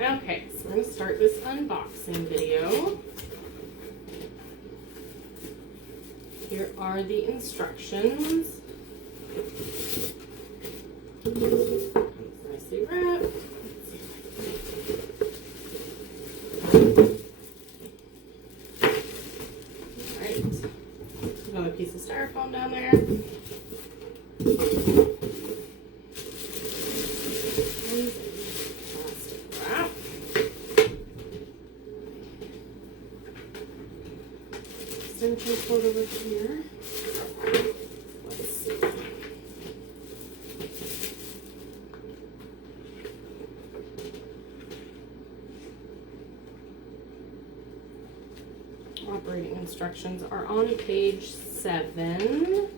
Okay, so we're going to start this unboxing video. Here are the instructions. Nicely wrapped. Alright, another piece of styrofoam down there. Fold over here. Let's see. Operating instructions are on page 7.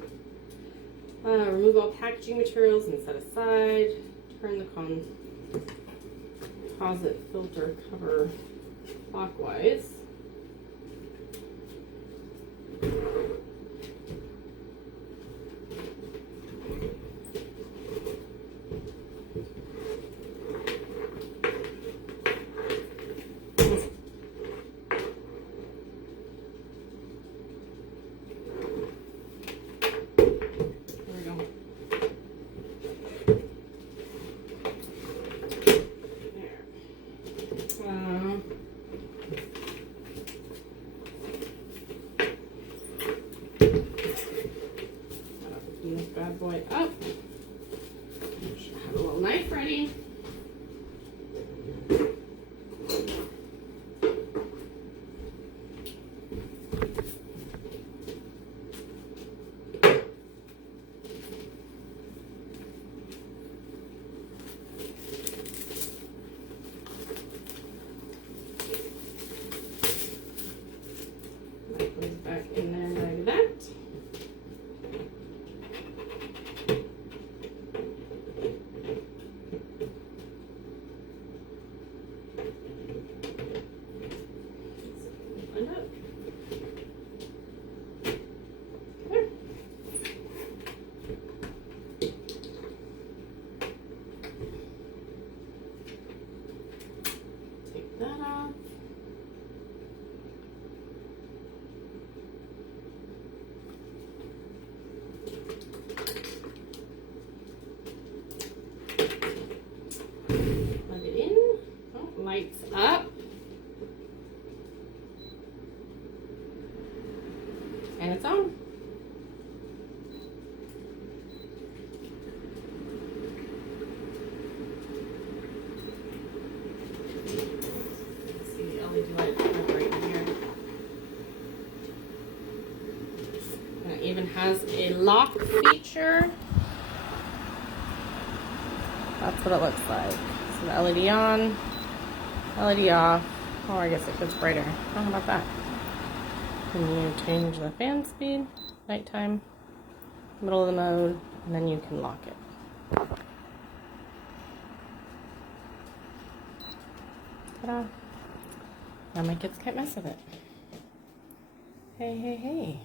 Remove all packaging materials and set aside. Turn the composite filter cover clockwise. This bad boy up. Should have a little knife ready. That goes back in there like that. Take that off. Plug it in. Oh, lights up. And it's on. See the LED light right in here. And it even has a lock feature. That's what it looks like. So the LED on, LED off. Oh, I guess it gets brighter. Oh, how about that? Can you change the fan speed, nighttime, middle of the mode, and then you can lock it. Ta-da! Now my kids can't mess with it. Hey, hey, hey.